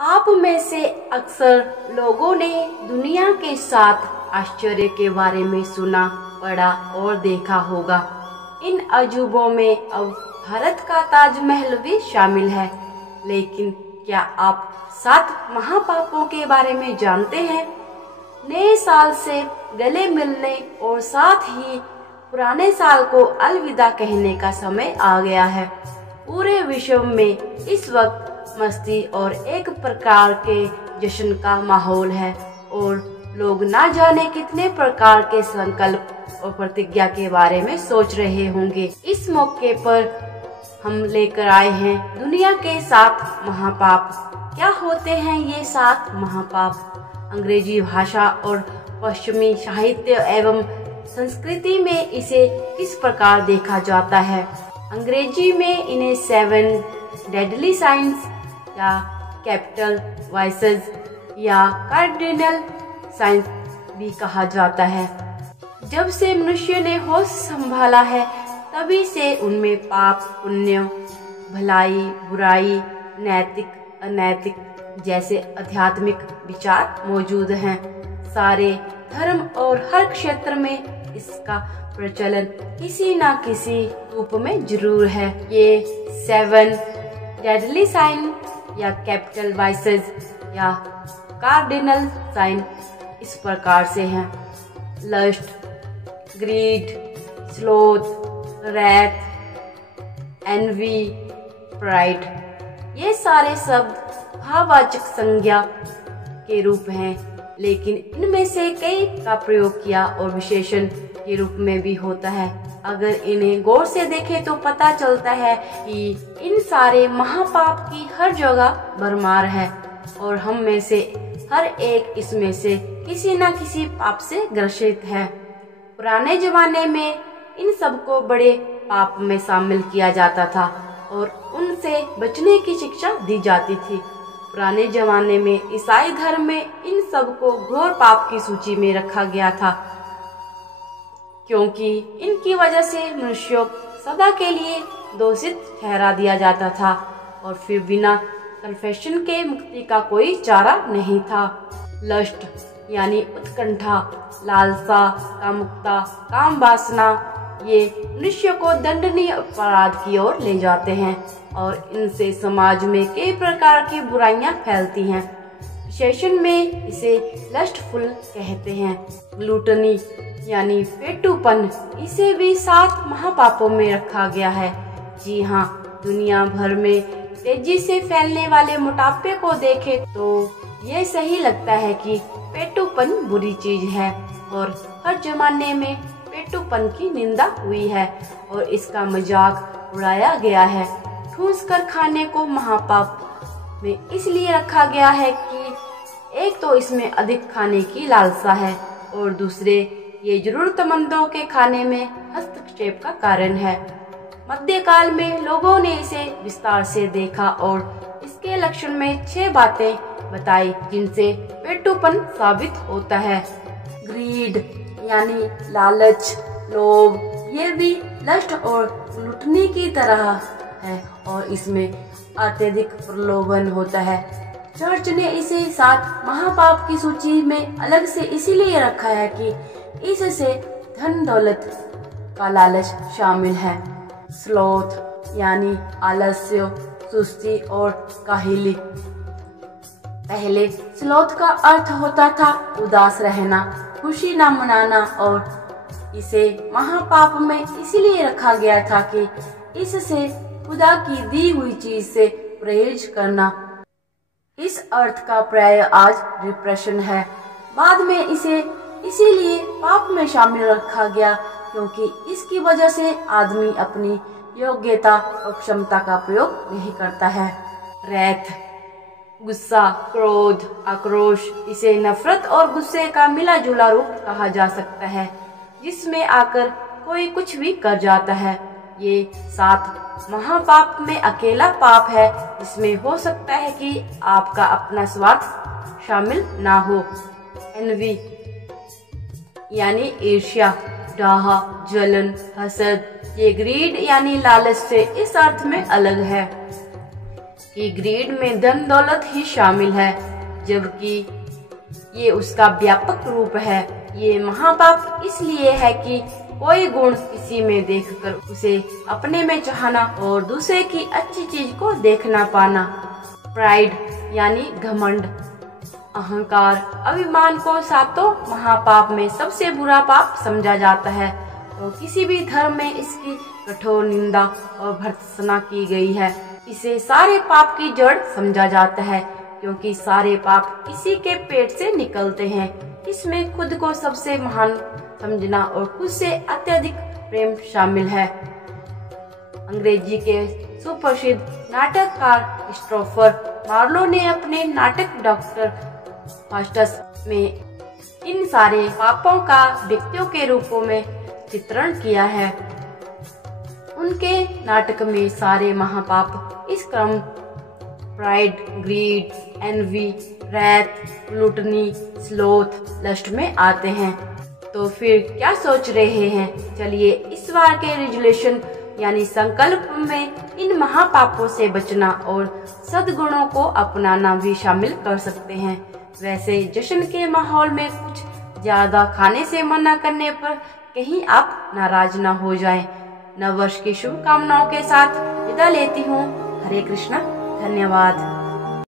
आप में से अक्सर लोगों ने दुनिया के 7 आश्चर्य के बारे में सुना, पढ़ा और देखा होगा। इन अजूबों में अब भारत का ताजमहल भी शामिल है। लेकिन क्या आप 7 महापापों के बारे में जानते हैं? नए साल से गले मिलने और साथ ही पुराने साल को अलविदा कहने का समय आ गया है। पूरे विश्व में इस वक्त मस्ती और एक प्रकार के जश्न का माहौल है और लोग ना जाने कितने प्रकार के संकल्प और प्रतिज्ञा के बारे में सोच रहे होंगे। इस मौके पर हम लेकर आए हैं दुनिया के 7 महापाप। क्या होते हैं ये 7 महापाप? अंग्रेजी भाषा और पश्चिमी साहित्य एवं संस्कृति में इसे किस प्रकार देखा जाता है? अंग्रेजी में इन्हें 7 डेडली साइंस या कैपिटल वाइसेस या कार्डिनल साइंस भी कहा जाता है। जब से मनुष्य ने होश संभाला है तभी से उनमें पाप, पुण्य, भलाई, बुराई, नैतिक, अनैतिक जैसे आध्यात्मिक विचार मौजूद हैं। सारे धर्म और हर क्षेत्र में इसका प्रचलन किसी न किसी रूप में जरूर है। ये 7 डेडली साइन या कैपिटल वाइसेस या कार्डिनल साइन इस प्रकार से हैं: lust, greed, sloth, wrath, envy, pride. ये सारे शब्द भाववाचक संज्ञा के रूप हैं, लेकिन इनमें से कई का प्रयोग किया और विशेषण के रूप में भी होता है। अगर इन्हें गौर से देखें तो पता चलता है कि इन सारे महापाप की हर जगह भरमार है और हम में से हर एक इसमें से किसी न किसी पाप से ग्रसित है। पुराने जमाने में इन सबको बड़े पाप में शामिल किया जाता था और उनसे बचने की शिक्षा दी जाती थी। पुराने जमाने में ईसाई धर्म में इन सब को घोर पाप की सूची में रखा गया था, क्योंकि इनकी वजह से मनुष्यों सदा के लिए दोषित ठहरा दिया जाता था और फिर बिना कन्फेशन के मुक्ति का कोई चारा नहीं था। लस्ट यानी उत्कंठा, लालसा, कामुकता, काम वासना ये मनुष्य को दंडनीय अपराध की ओर ले जाते हैं और इनसे समाज में कई प्रकार की बुराइयां फैलती हैं। विशेषण में इसे लस्टफुल कहते हैं। ग्लूटनी यानी पेटूपन, इसे भी 7 महापापों में रखा गया है। जी हाँ, दुनिया भर में तेजी से फैलने वाले मोटापे को देखें तो ये सही लगता है कि पेटूपन बुरी चीज है और हर जमाने में पेटूपन की निंदा हुई है और इसका मजाक उड़ाया गया है। ठूंस कर खाने को महापाप में इसलिए रखा गया है कि एक तो इसमें अधिक खाने की लालसा है और दूसरे ये जरूरतमंदों के खाने में हस्तक्षेप का कारण है। मध्यकाल में लोगों ने इसे विस्तार से देखा और इसके लक्षण में 6 बातें बताई जिनसे पेटूपन साबित होता है। ग्रीड यानी लालच, लोभ, ये भी लस्ट और लुटने की तरह है और इसमें अत्यधिक प्रलोभन होता है। चर्च ने इसे 7 महापाप की सूची में अलग से इसीलिए रखा है कि इससे धन दौलत का लालच शामिल है। स्लोथ यानी आलस्य, सुस्ती और काहिली। पहले स्लोथ का अर्थ होता था उदास रहना, खुशी न मनाना और इसे महापाप में इसीलिए रखा गया था कि इससे खुदा की दी हुई चीज से परहेज करना। इस अर्थ का पर्याय आज डिप्रेशन है। बाद में इसे इसीलिए पाप में शामिल रखा गया क्योंकि इसकी वजह से आदमी अपनी योग्यता और क्षमता का प्रयोग नहीं करता है। रैथ, गुस्सा, क्रोध, आक्रोश, इसे नफरत और गुस्से का मिला जुला रूप कहा जा सकता है, जिसमें आकर कोई कुछ भी कर जाता है। ये 7 महापाप में अकेला पाप है जिसमें हो सकता है कि आपका अपना स्वार्थ शामिल ना हो। एनवी यानी ईर्ष्या, डाह, जलन, हसद, ये ग्रीड यानी लालच से इस अर्थ में अलग है। कि ग्रीड में धन दौलत ही शामिल है, जबकि ये उसका व्यापक रूप है। ये महापाप इसलिए है कि कोई गुण किसी में देखकर उसे अपने में चाहना और दूसरे की अच्छी चीज को देखना पाना। प्राइड यानी घमंड, अहंकार, अभिमान को सातों महापाप में सबसे बुरा पाप समझा जाता है। तो किसी भी धर्म में इसकी कठोर निंदा और भर्त्सना की गई है। इसे सारे पाप की जड़ समझा जाता है, क्योंकि सारे पाप इसी के पेट से निकलते हैं। इसमें खुद को सबसे महान समझना और खुद से अत्यधिक प्रेम शामिल है। अंग्रेजी के सुप्रसिद्ध नाटककार क्रिस्टोफर मार्लो ने अपने नाटक डॉक्टर फास्टस में इन सारे पापों का व्यक्तियों के रूपों में चित्रण किया है। उनके नाटक में सारे महापाप इस क्रम pride, greed, envy, wrath, gluttony, sloth, lust में आते हैं। तो फिर क्या सोच रहे हैं? चलिए इस बार के रेजोल्यूशन यानी संकल्प में इन महापापों से बचना और सद्गुणों को अपनाना भी शामिल कर सकते हैं। वैसे जश्न के माहौल में कुछ ज्यादा खाने से मना करने पर कहीं आप नाराज ना हो जाएं। नववर्ष की शुभकामनाओं के साथ विदा लेती हूँ। हरे कृष्णा, धन्यवाद।